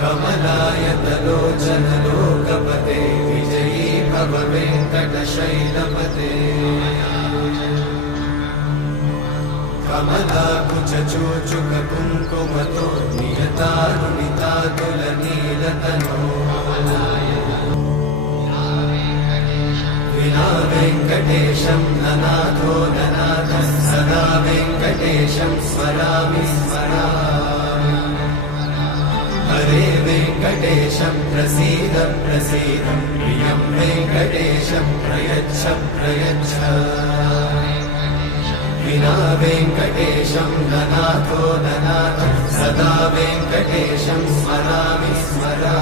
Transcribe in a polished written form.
कमलायतलोचन लोकपते विजयी भव वेङ्कटशैलपते कमलाकुचूचुक कुङ्कुमतो नियतारुणितातुलनीलतनो विना वेङ्कटेशं ननाथो ननाथः सदा वेङ्कटेशं स्मरामि स्मरामि हरे वेङ्कटेशं प्रसीद प्रसीद प्रियं वेङ्कटेशं प्रयच्छ प्रयच्छ विना वेङ्कटेशं ननाथो ननाथः सदा वेङ्कटेशं स्मरामि स्मरामि